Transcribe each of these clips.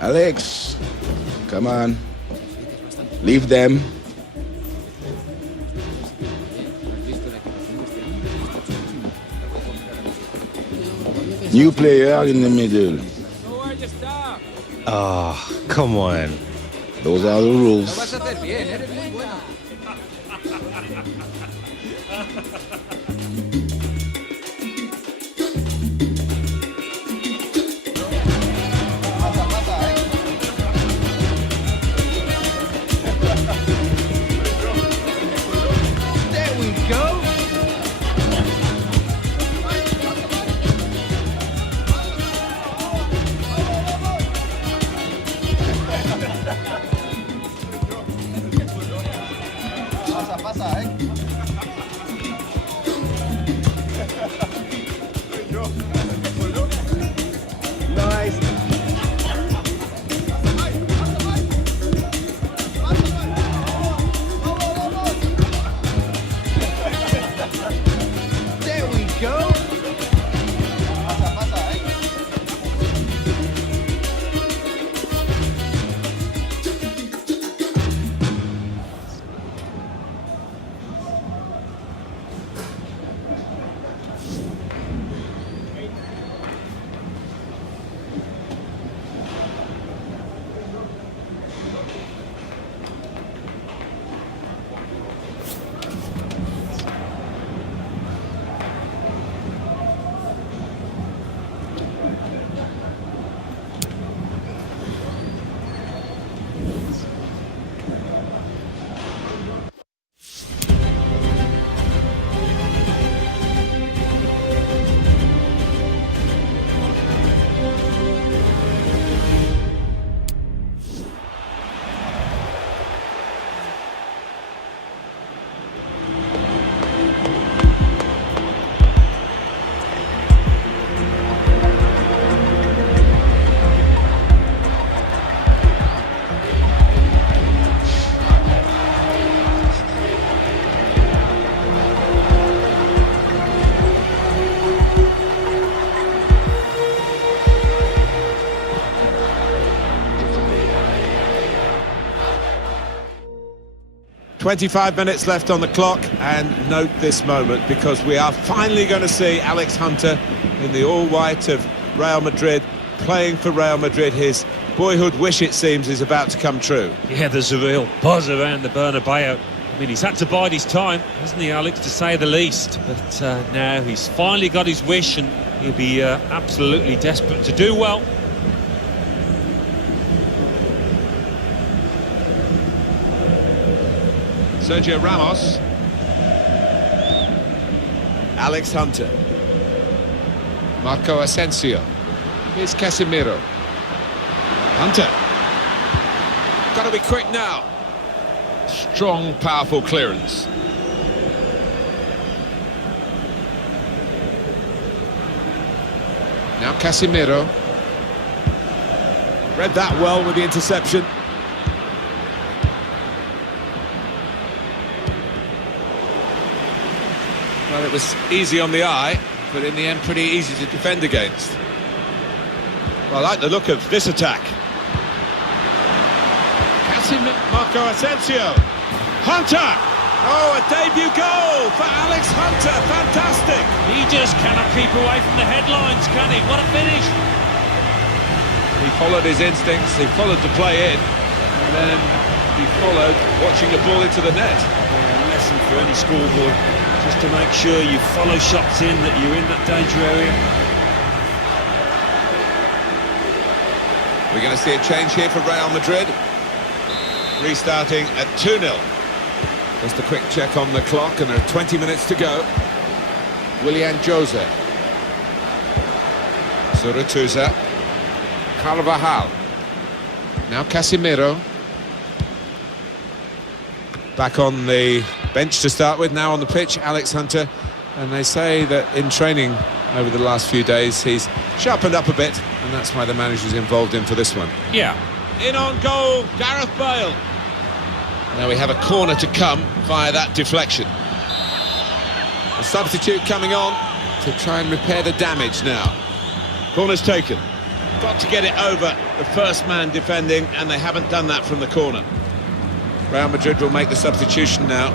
Alex, come on. Leave them. New player in the middle. Oh, come on. Those are the rules. There we go. Pasa, eh. Nice. There we go. Pasa, eh. 25 minutes left on the clock, and note this moment because we are finally going to see Alex Hunter in the all-white of Real Madrid playing for Real Madrid. His boyhood wish, it seems, is about to come true. Yeah, there's a real buzz around the Bernabeu. I mean, he's had to bide his time, hasn't he, Alex, to say the least. But now he's finally got his wish, and he'll be absolutely desperate to do well. Sergio Ramos. Alex Hunter. Marco Asensio. Here's Casemiro. Hunter. Got to be quick now. Strong, powerful clearance. Now Casemiro. Read that well with the interception. Well, it was easy on the eye, but in the end pretty easy to defend against. Well, I like the look of this attack. Marco Asensio. Hunter! Oh, a debut goal for Alex Hunter. Fantastic! He just cannot keep away from the headlines, can he? What a finish! He followed his instincts, he followed the play in, and then he followed watching the ball into the net. Yeah, a lesson for any schoolboy, just to make sure you follow shots in, that you're in that danger area. We're going to see a change here for Real Madrid. Restarting at 2-0. Just a quick check on the clock, and there are 20 minutes to go. Willian Jose. Zurutuza. Carvajal. Now Casemiro. Back on the bench to start with, now on the pitch, Alex Hunter. And they say that in training over the last few days, he's sharpened up a bit, and that's why the manager's involved in for this one. Yeah. In on goal, Gareth Bale. Now we have a corner to come via that deflection. A substitute coming on to try and repair the damage now. Corner's taken. got to get it over the first man defending, and they haven't done that from the corner. Real Madrid will make the substitution now.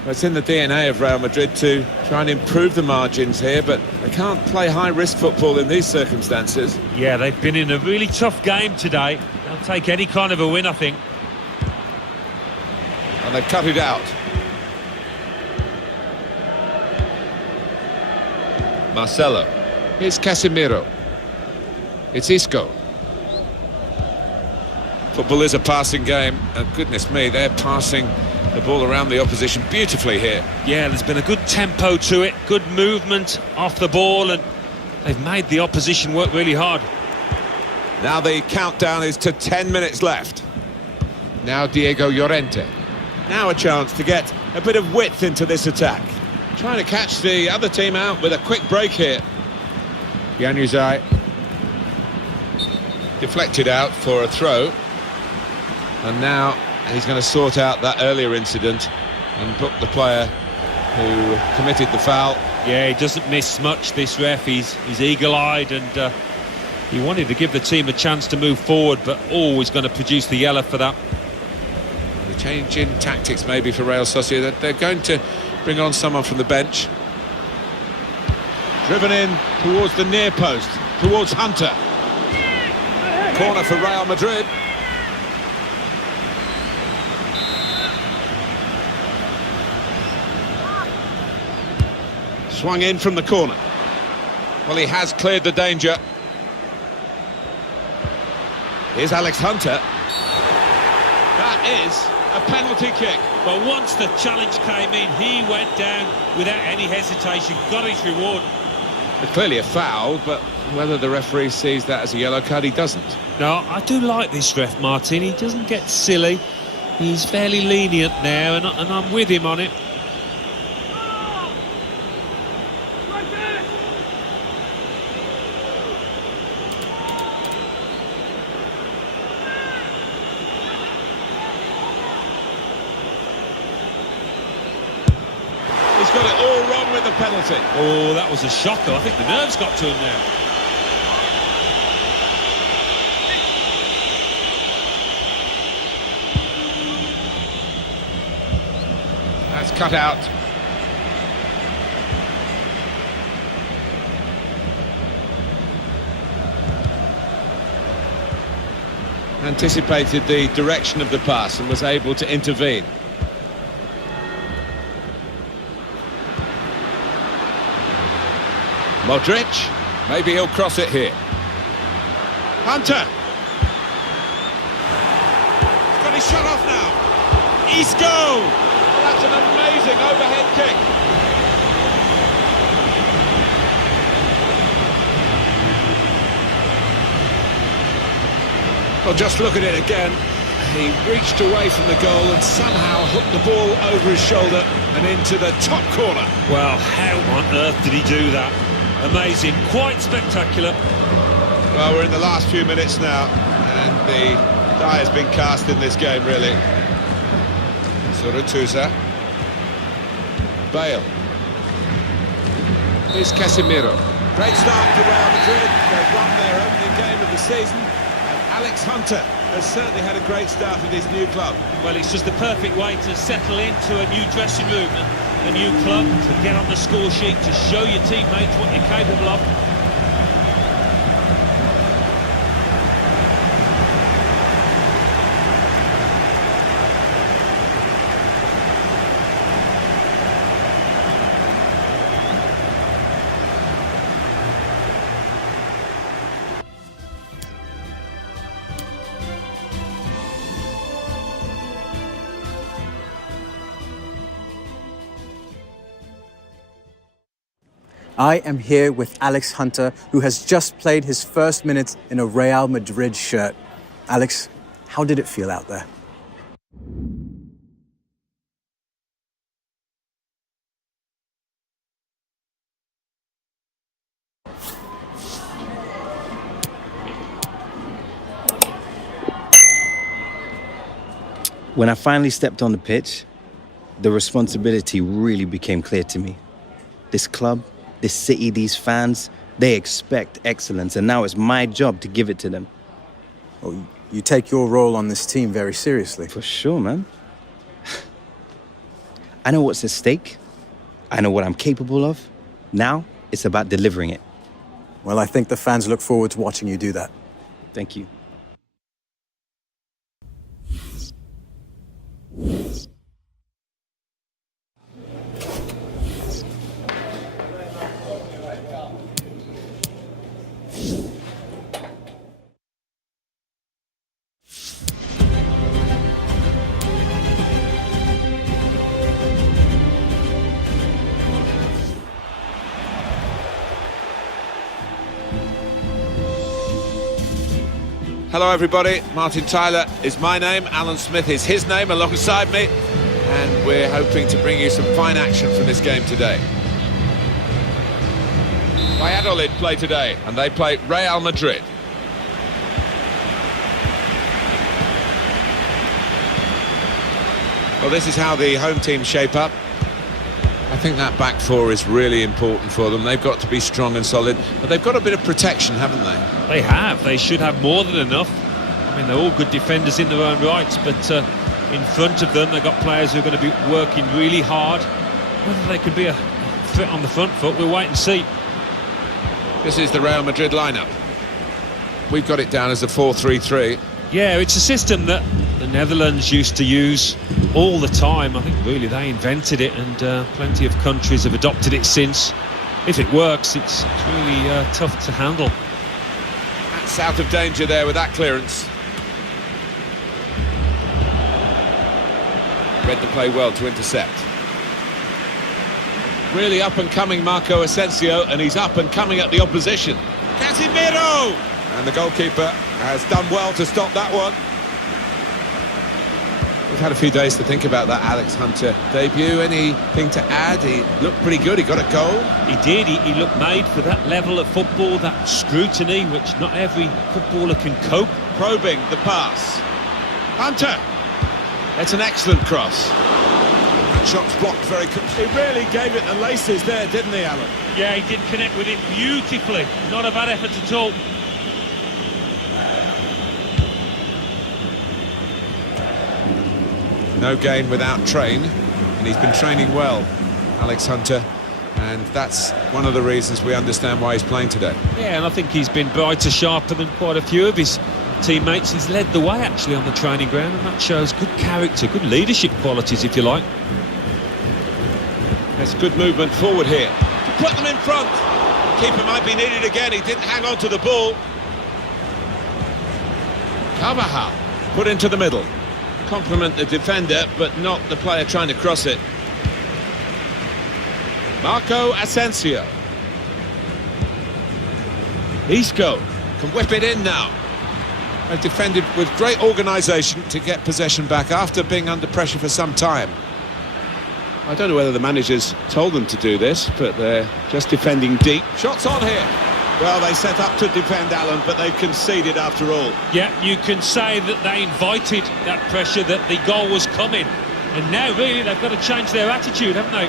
Well, it's in the DNA of Real Madrid to try and improve the margins here, but they can't play high-risk football in these circumstances. Yeah, they've been in a really tough game today. They'll take any kind of a win, I think. And they've cut it out. Marcelo. Here's Casemiro. It's Isco. Football is a passing game, and goodness me, they're passing the ball around the opposition beautifully here. Yeah, there's been a good tempo to it, good movement off the ball, and they've made the opposition work really hard. Now the countdown is to 10 minutes left. Now Diego Llorente. Now a chance to get a bit of width into this attack. Trying to catch the other team out with a quick break here. Januzaj. Deflected out for a throw. And now he's going to sort out that earlier incident and book the player who committed the foul. Yeah, he doesn't miss much, this ref. He's eagle-eyed, and he wanted to give the team a chance to move forward, but always going to produce the yellow for that. The change in tactics maybe for Real Sociedad. They're going to bring on someone from the bench. Driven in towards the near post, towards Hunter. Corner for Real Madrid. Swung in from the corner. Well, he has cleared the danger. Here's Alex Hunter. That is a penalty kick. But once the challenge came in, he went down without any hesitation, got his reward. It's clearly a foul, but whether the referee sees that as a yellow card, he doesn't. No, I do like this ref, Martin. He doesn't get silly. He's fairly lenient now, and I'm with him on it. He's got it all wrong with the penalty. Oh, that was a shocker. I think the nerves got to him now. That's cut out. Anticipated the direction of the pass and was able to intervene. Modric, maybe he'll cross it here. Hunter. He's got his shot off now. Isco. Oh, that's an amazing overhead kick. Well, just look at it again. He reached away from the goal and somehow hooked the ball over his shoulder and into the top corner. Well, how on earth did he do that? Amazing, quite spectacular. Well, we're in the last few minutes now, and the die has been cast in this game, really. Zurutuza. Bale. Here's Casemiro. Great start to Real Madrid. They've won their opening game of the season, and Alex Hunter has certainly had a great start at his new club. Well, it's just the perfect way to settle into a new dressing room, a new club, to get on the score sheet, to show your teammates what you're capable of. I am here with Alex Hunter, who has just played his first minutes in a Real Madrid shirt. Alex, how did it feel out there? When I finally stepped on the pitch, the responsibility really became clear to me. This club, this city, these fans, They expect excellence, and now it's my job to give it to them. Well, you take your role on this team very seriously. For sure, man. I know what's at stake. I know what I'm capable of. Now, it's about delivering it. Well, I think the fans look forward to watching you do that. Thank you. Hello everybody, Martin Tyler is my name, Alan Smith is his name alongside me, and we're hoping to bring you some fine action from this game today. Valladolid play today, and they play Real Madrid. Well, this is how the home team shape up. I think that back four is really important for them. They've got to be strong and solid, but they've got a bit of protection, haven't they? They have. They should have more than enough. I mean, they're all good defenders in their own rights, but in front of them, they've got players who are going to be working really hard. Whether they can be a threat on the front foot, we'll wait and see. This is the Real Madrid lineup. We've got it down as a 4-3-3. Yeah, it's a system that the Netherlands used to use all the time. I think really they invented it, and plenty of countries have adopted it since. If it works, it's really tough to handle. That's out of danger there with that clearance. Read the play well to intercept. Really up and coming Marco Asensio, and he's up and coming at the opposition. Casemiro! And the goalkeeper has done well to stop that one. We've had a few days to think about that Alex Hunter debut. Anything to add? He looked pretty good, he got a goal. He did, he looked made for that level of football, that scrutiny, which not every footballer can cope. Probing the pass. Hunter! It's an excellent cross. That shot's blocked very quickly. He really gave it the laces there, didn't he, Alan? Yeah, he did connect with it beautifully. Not a bad effort at all. No gain without train, and he's been training well, Alex Hunter, and that's one of the reasons we understand why he's playing today. Yeah, and I think he's been brighter, sharper than quite a few of his teammates. He's led the way actually on the training ground, and that shows good character, good leadership qualities, if you like. There's good movement forward here to put them in front. Keeper might be needed again. He didn't hang on to the ball. Carvajal put into the middle. Compliment the defender, but not the player trying to cross it. Marco Asensio. Isco can whip it in now. They've defended with great organisation to get possession back after being under pressure for some time. I don't know whether the managers told them to do this, but they're just defending deep. Shots on here. Well, they set up to defend, Alan, but they've conceded after all. Yeah, you can say that they invited that pressure, that the goal was coming. And now, really, they've got to change their attitude, haven't they?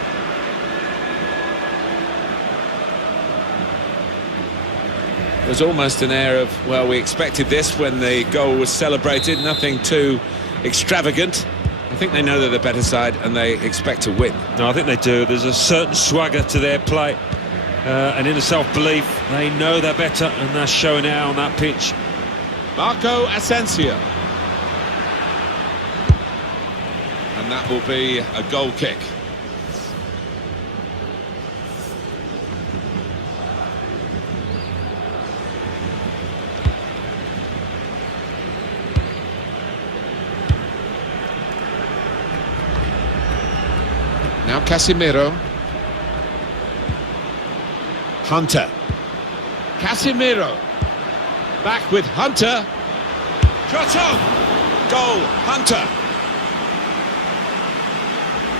There's almost an air of, well, we expected this when the goal was celebrated. Nothing too extravagant. I think they know they're the better side and they expect to win. No, I think they do. There's a certain swagger to their play. And in a self-belief, they know they're better, and they're showing it out on that pitch. Marco Asensio. And that will be a goal kick. Now Casemiro. Hunter. Casemiro. Back with Hunter. Shot on. Goal. Hunter.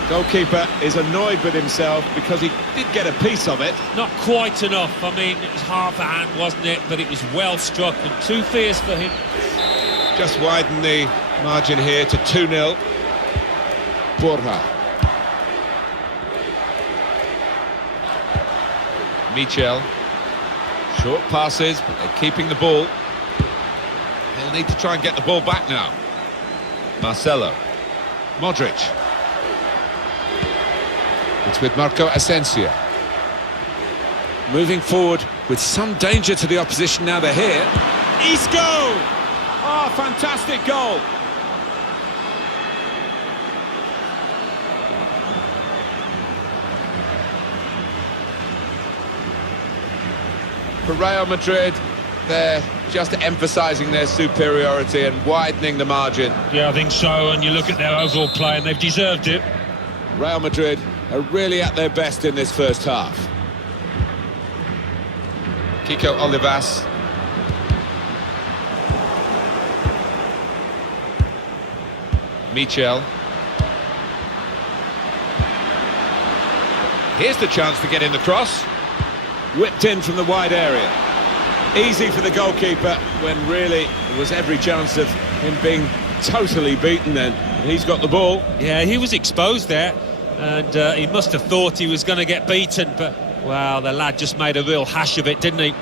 Goalkeeper is annoyed with himself because he did get a piece of it. Not quite enough. I mean, it was half a hand, wasn't it? But it was well struck and too fierce for him. Just widen the margin here to 2-0. Borja. Michel. Short passes, but they're keeping the ball. They'll need to try and get the ball back now. Marcelo. Modric. It's with Marco Asensio. Moving forward with some danger to the opposition now they're here. Isco! Oh, fantastic goal. For Real Madrid, they're just emphasising their superiority and widening the margin. Yeah, I think so, and you look at their overall play and they've deserved it. Real Madrid are really at their best in this first half. Kiko Olivas. Michel. Here's the chance to get in the cross. Whipped in from the wide area. Easy for the goalkeeper when really there was every chance of him being totally beaten then. He's got the ball. Yeah, he was exposed there, and he must have thought he was going to get beaten, but, well, the lad just made a real hash of it, didn't he?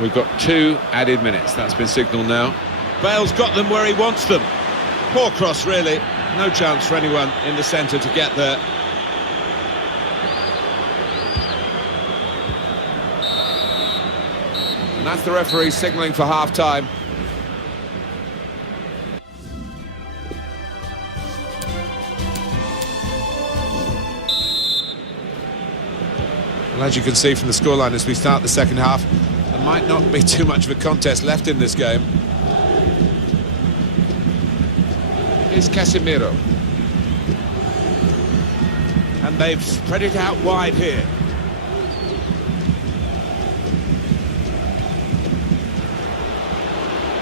We've got 2 added minutes. That's been signalled now. Bale's got them where he wants them. Poor cross, really. No chance for anyone in the centre to get there. And that's the referee signalling for half-time. Well, as you can see from the scoreline as we start the second half, there might not be too much of a contest left in this game. Here's Casemiro. And they've spread it out wide here.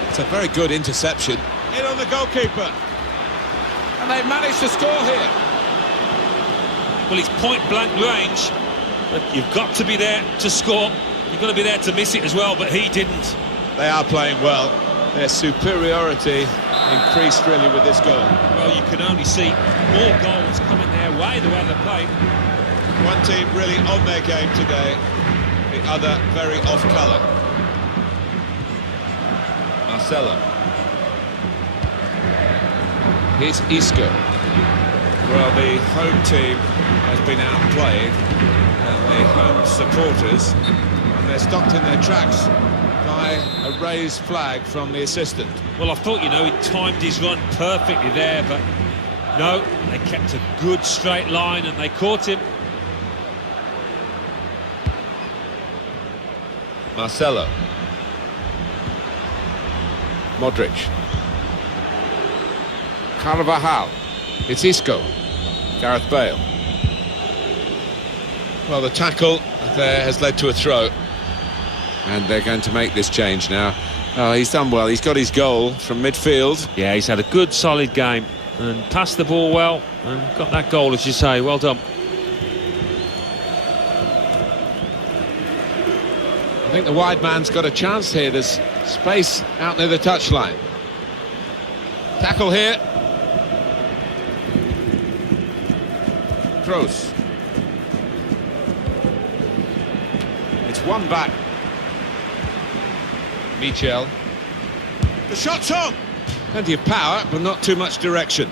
It's a very good interception. In on the goalkeeper. And they've managed to score here. Well, it's point-blank range, but you've got to be there to score. You've got to be there to miss it as well, but he didn't. They are playing well. Their superiority increased really with this goal. Well, you can only see more goals coming their way the way they played. One team really on their game today, the other very off colour. Marcelo. Here's Isco. Well, the home team has been outplayed, and the home supporters, and they're stopped in their tracks by a raised flag from the assistant. Well, I thought, you know, he timed his run perfectly there, but no, they kept a good straight line and they caught him. Marcelo. Modric. Carvajal. It's Isco. Gareth Bale. Well, the tackle there has led to a throw. And they're going to make this change now. Oh, he's done well. He's got his goal from midfield. Yeah, he's had a good, solid game and passed the ball well and got that goal, as you say. Well done. I think the wide man's got a chance here. There's space out near the touchline. Tackle here. Kroos. It's one back. Michel. The shot's on! Plenty of power, but not too much direction.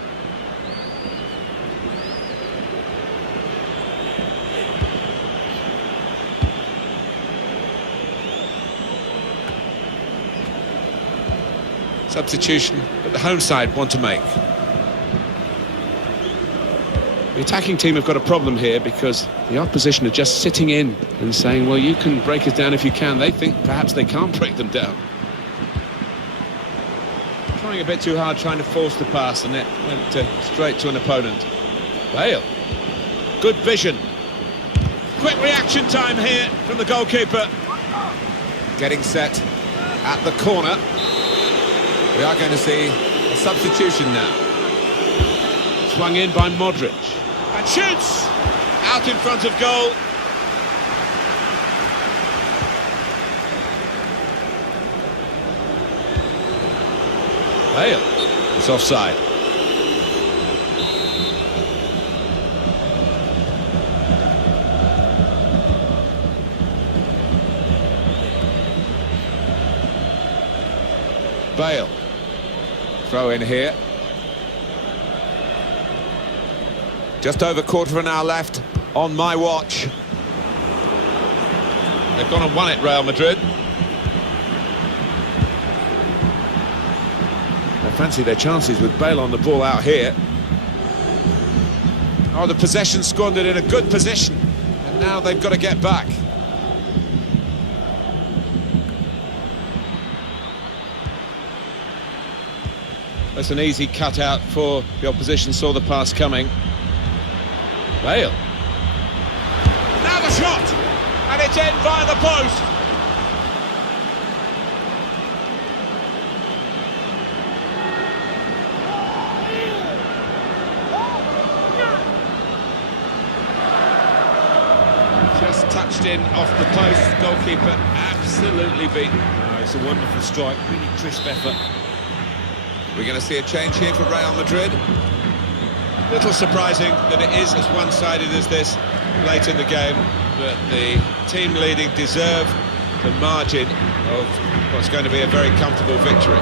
Substitution that the home side want to make. The attacking team have got a problem here because the opposition are just sitting in and saying, well, you can break us down if you can. They think perhaps they can't break them down. Trying a bit too hard, trying to force the pass, and it went straight to an opponent. Bale. Good vision. Quick reaction time here from the goalkeeper. Getting set at the corner. We are going to see a substitution now. Swung in by Modric. And shoots! Out in front of goal. Bale. It's offside. Bale. Throw in here. Just over quarter of an hour left on my watch. They've gone and won it, Real Madrid. They fancy their chances with Bale on the ball out here. Oh, the possession squandered in a good position. And now they've got to get back. That's an easy cutout for the opposition, saw the pass coming. Bale. Now the shot! And it's in via the post! Just touched in off the post, goalkeeper absolutely beaten. Oh, it's a wonderful strike, really crisp effort. We're going to see a change here for Real Madrid. Little surprising that it is as one-sided as this late in the game, but the team leading deserve the margin of what's going to be a very comfortable victory.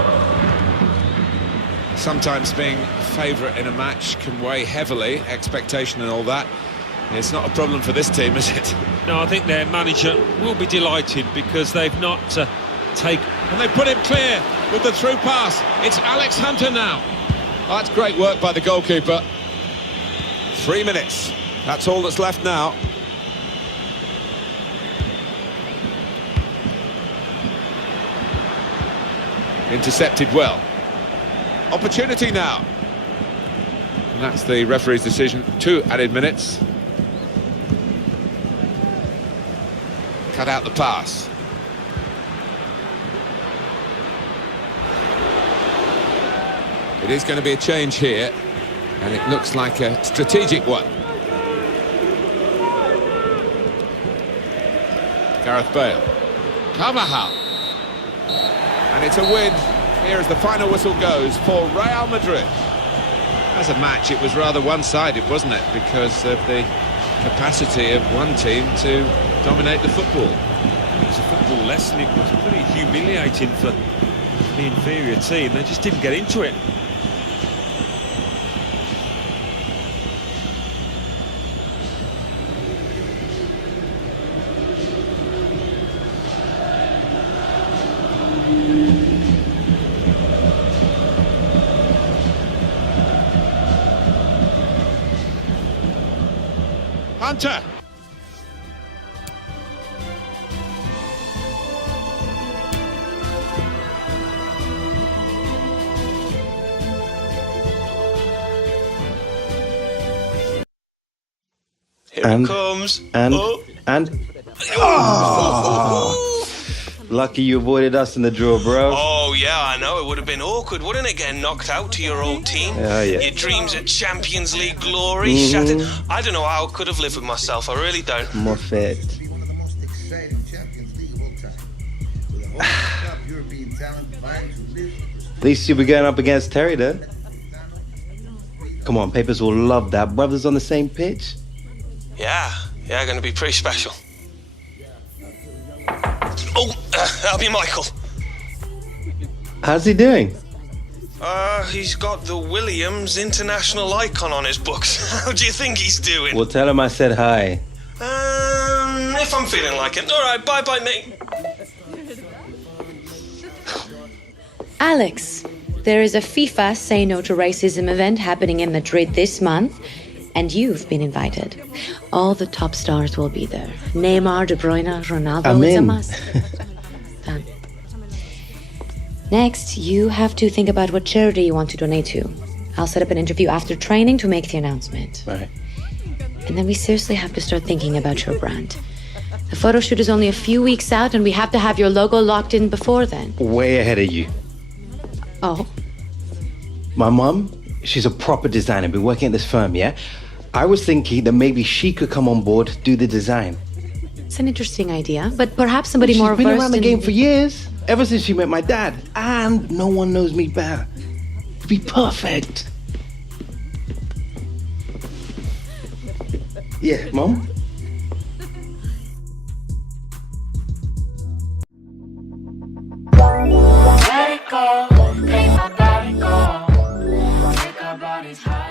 Sometimes being favourite in a match can weigh heavily, expectation and all that. It's not a problem for this team, is it? No, I think their manager will be delighted because they've not taken... And they put him clear with the through pass. It's Alex Hunter now. Oh, that's great work by the goalkeeper. 3 minutes. That's all that's left now. Intercepted well. Opportunity now. And that's the referee's decision. 2 added minutes. Cut out the pass. It is going to be a change here, and it looks like a strategic one. Gareth Bale. Carvajal. And it's a win here as the final whistle goes for Real Madrid. As a match, it was rather one-sided, wasn't it? Because of the capacity of one team to dominate the football. It was a football lesson. It was pretty humiliating for the inferior team. They just didn't get into it. Hunter. Here it comes. Lucky you avoided us in the draw, bro. Oh, yeah, I know. It would have been awkward, wouldn't it, getting knocked out to your old team? Yeah. Your dreams of Champions League glory shattered. I don't know how I could have lived with myself. I really don't. Moffat. One of the most exciting Champions League of all time. With a whole top European talent vying to live. At least you'll be going up against Terry then. Come on, Papers will love that. Brothers on the same pitch. Yeah, going to be pretty special. Oh, that'll be Michael. How's he doing? He's got the Williams International icon on his books. How do you think he's doing? Well, tell him I said hi. If I'm feeling like it. All right, bye-bye, mate. Alex, there is a FIFA Say No to Racism event happening in Madrid this month, and you've been invited. All the top stars will be there. Neymar, De Bruyne, Ronaldo, it's a must. Done. Next, you have to think about what charity you want to donate to. I'll set up an interview after training to make the announcement. Right. And then we seriously have to start thinking about your brand. The photo shoot is only a few weeks out, and we have to have your logo locked in before then. Way ahead of you. Oh? My mum, she's a proper designer, been working at this firm, yeah? I was thinking that maybe she could come on board, do the design. It's an interesting idea, but perhaps somebody She's more been versed around the in... game for years, ever since she met my dad. And no one knows me better. It'd be perfect. Yeah, Mum? Let it go. always high.